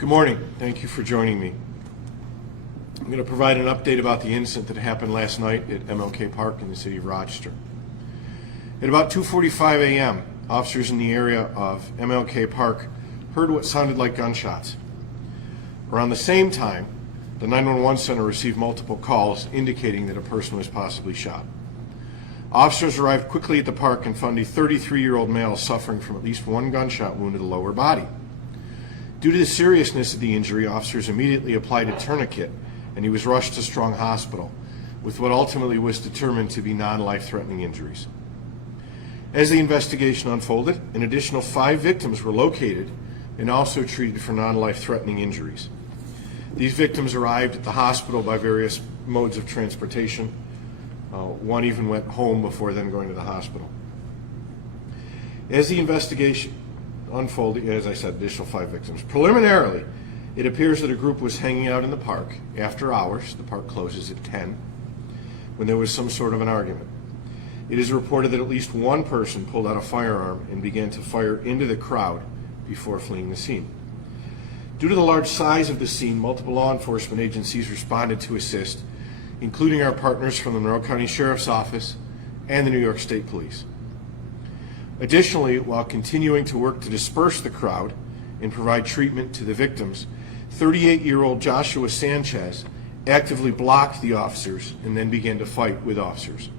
Good morning. Thank you for joining me. I'm going to provide an update about the incident that happened last night at MLK Park in the city of Rochester. At about 2:45 a.m., officers in the area of MLK Park heard what sounded like gunshots. Around the same time, the 911 center received multiple calls indicating that a person was possibly shot. Officers arrived quickly at the park and found a 33-year-old male suffering from at least one gunshot wound to the lower body. Due to the seriousness of the injury, officers immediately applied a tourniquet, and he was rushed to Strong Hospital with what ultimately was determined to be non-life-threatening injuries. As the investigation unfolded, an additional 5 victims were located and also treated for non-life-threatening injuries. These victims arrived at the hospital by various modes of transportation. One even went home before then going to the hospital. As the investigation unfolded, as I said, additional 5 victims. Preliminarily, it appears that a group was hanging out in the park after hours. The park closes at 10, when there was some sort of an argument. It is reported that at least one person pulled out a firearm and began to fire into the crowd before fleeing the scene. Due to the large size of the scene, multiple law enforcement agencies responded to assist, including our partners from the Monroe County Sheriff's Office and the New York State Police. Additionally, while continuing to work to disperse the crowd and provide treatment to the victims, 38-year-old Joshua Sanchez actively blocked the officers and then began to fight with officers.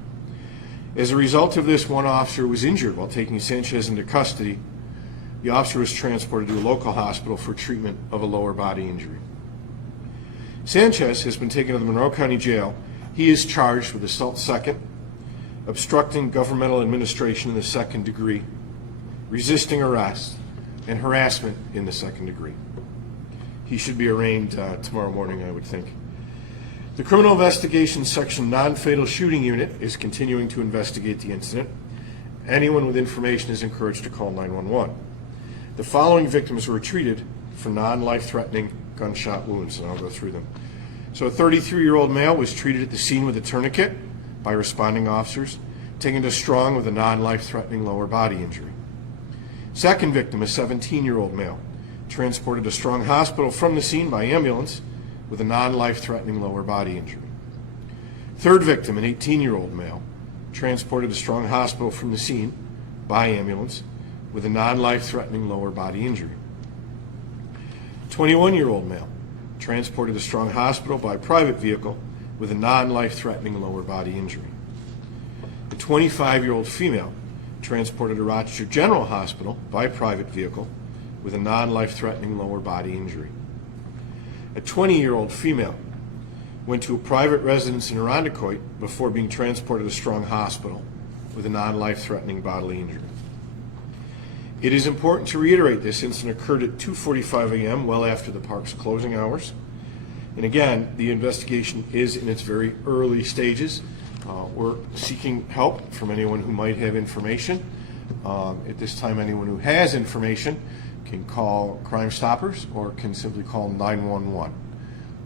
As a result of this, one officer was injured while taking Sanchez into custody. The officer was transported to a local hospital for treatment of a lower body injury. Sanchez has been taken to the Monroe County Jail. He is charged with assault second, obstructing governmental administration in the second degree, resisting arrest, and harassment in the second degree. He should be arraigned tomorrow morning, I would think. The Criminal Investigations Section Non-Fatal Shooting Unit is continuing to investigate the incident. Anyone with information is encouraged to call 911. The following victims were treated for non-life-threatening gunshot wounds, and I'll go through them. So a 33-year-old male was treated at the scene with a tourniquet by responding officers, taken to Strong with a non-life-threatening lower body injury. Second victim, a 17-year-old male, transported to Strong Hospital from the scene by ambulance with a non-life-threatening lower body injury. Third victim, an 18-year-old male, transported to Strong Hospital from the scene by ambulance with a non-life-threatening lower body injury. 21-year-old male, transported to Strong Hospital by private vehicle with a non-life-threatening lower body injury. A 25-year-old female transported to Rochester General Hospital by private vehicle with a non-life-threatening lower body injury. A 20-year-old female went to a private residence in Irondequoit before being transported to Strong Hospital with a non-life-threatening bodily injury. It is important to reiterate this incident occurred at 2:45 a.m., well after the park's closing hours. And again, the investigation is in its very early stages. We're seeking help from anyone who might have information. At this time, anyone who has information can call Crime Stoppers or can simply call 911.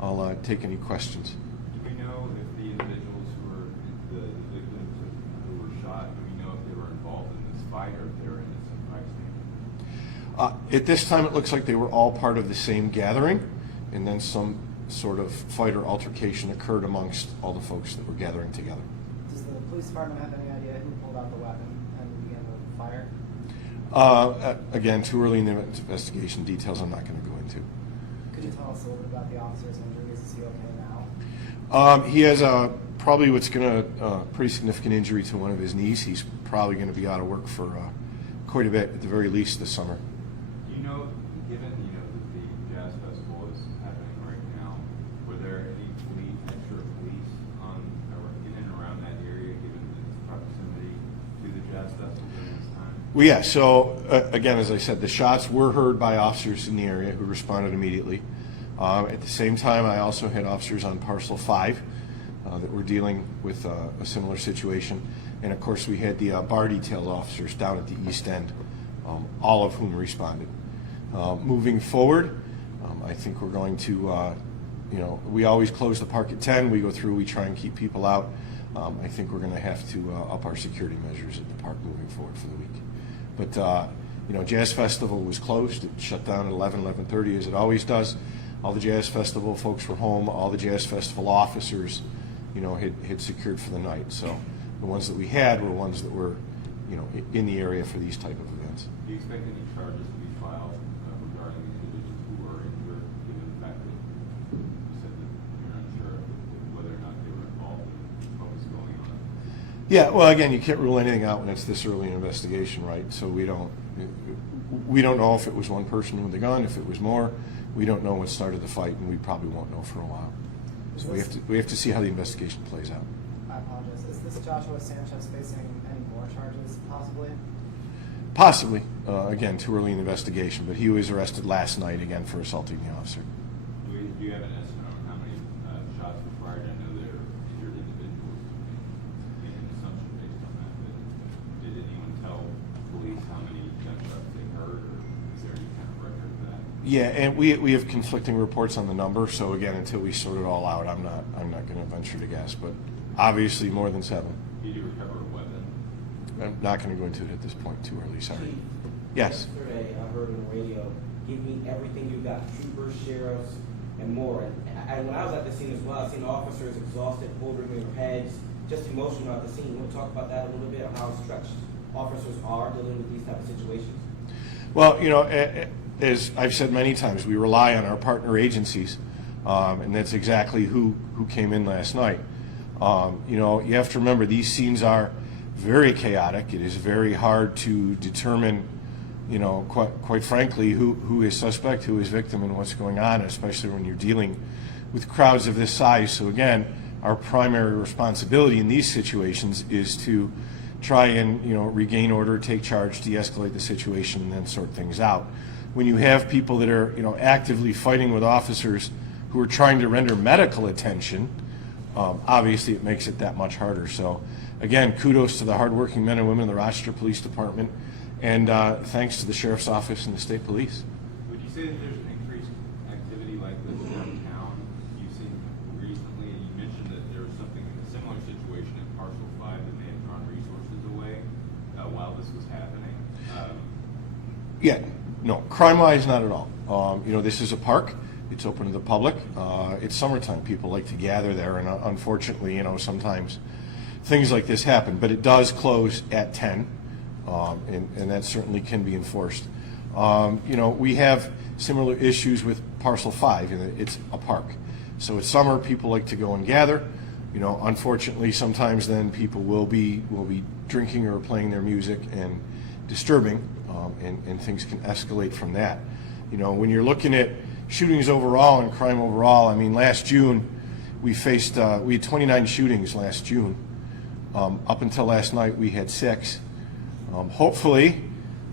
I'll take any questions. Do we know if the individuals who were the victims who were shot, do we know if they were involved in this fight or if they were innocent bystanders? At this time, it looks like they were all part of the same gathering, and then some sort of fight or altercation occurred amongst all the folks that were gathering together. Does the police department have any idea who pulled out the weapon and began the fire? Again, too early in the investigation, details I'm not going to go into. Could you tell us a little bit about the officer's injuries? Is he okay now? He has probably what's going to pretty significant injury to one of his knees. He's probably going to be out of work for quite a bit, at the very least, this summer. Do you know, given that the jazz festival is happening right now, were there any extra police in and around that area, given its proximity to the jazz festival during this time? Well, yeah. So again, as I said, the shots were heard by officers in the area who responded immediately. At the same time, I also had officers on Parcel 5 that were dealing with a similar situation. And of course, we had the bar detail officers down at the east end, all of whom responded. Moving forward, I think we're going to, we always close the park at 10. We go through, we try and keep people out. I think we're going to have to up our security measures at the park moving forward for the week. But Jazz Festival was closed. It shut down at 11:30, as it always does. All the Jazz Festival folks were home. All the Jazz Festival officers, had secured for the night. So the ones that we had were ones that were, in the area for these type of events. Do you expect any charges to be filed regarding the individuals who were injured, given the fact that you said that you're not sure whether or not they were involved in what was going on? Yeah, well, again, you can't rule anything out when it's this early in an investigation, right? So we don't know if it was one person with a gun, if it was more. We don't know what started the fight, and we probably won't know for a while. So we have to see how the investigation plays out. I apologize. Is this Joshua Sanchez facing any more charges, possibly? Possibly. Again, too early in the investigation, but he was arrested last night again for assaulting the officer. Do you have an estimate on how many shots were fired? I know there are injured individuals. Make an assumption based on that. But did anyone tell police how many gunshots they heard, or is there any kind of record of that? Yeah, and we have conflicting reports on the number. So again, until we sort it all out, I'm not going to venture to guess, but obviously more than 7. Did you recover a weapon? I'm not going to go into it at this point. Too early. Sorry. Chief, Yes. yesterday, I heard on the radio, give me everything you got, troopers, sheriffs, and more. And when I was at the scene as well, I seen officers exhausted, holding their heads, just emotional at the scene. You want to talk about that a little bit, how stretched officers are dealing with these type of situations? Well, as I've said many times, we rely on our partner agencies, and that's exactly who came in last night. You have to remember these scenes are very chaotic. It is very hard to determine, quite frankly, who is suspect, who is victim, and what's going on, especially when you're dealing with crowds of this size. So again, our primary responsibility in these situations is to try and regain order, take charge, de-escalate the situation, and then sort things out. When you have people that are actively fighting with officers who are trying to render medical attention, obviously it makes it that much harder. So again, kudos to the hardworking men and women of the Rochester Police Department, and thanks to the Sheriff's Office and the State Police. Would you say that there's an increased activity like this downtown you've seen recently? And you mentioned that there was something, a similar situation in Parcel 5 that may have drawn resources away while this was happening. Yeah, no, crime-wise, not at all. This is a park. It's open to the public. It's summertime. People like to gather there, and unfortunately, sometimes things like this happen. But it does close at 10, and that certainly can be enforced. We have similar issues with Parcel 5. It's a park. So it's summer. People like to go and gather. Unfortunately, sometimes then people will be drinking or playing their music and disturbing, and things can escalate from that. When you're looking at shootings overall and crime overall, last June we had 29 shootings last June. Up until last night we had 6. Hopefully,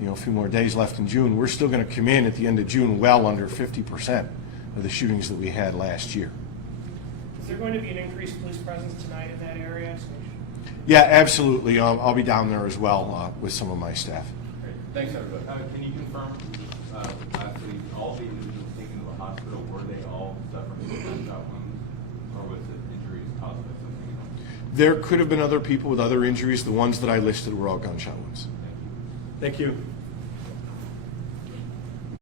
a few more days left in June, we're still going to come in at the end of June well under 50% of the shootings that we had last year. Is there going to be an increased police presence tonight in that area? Yeah, absolutely. I'll be down there as well with some of my staff. Great. Thanks, everybody. Can you confirm, lastly, all the individuals taken to the hospital, were they all suffering from gunshot wounds, or was it injuries caused by something else? There could have been other people with other injuries. The ones that I listed were all gunshot wounds. Thank you. Thank you.